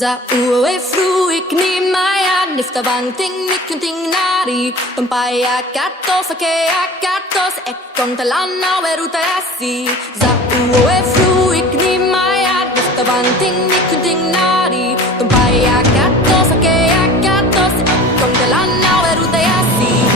Za uwe fruik ni maya nifta bang ting nikun ting nari Tumpaya katos ake akatos ekon talana weruta asi Za uwe fruik ni maya nifta bang ting nikun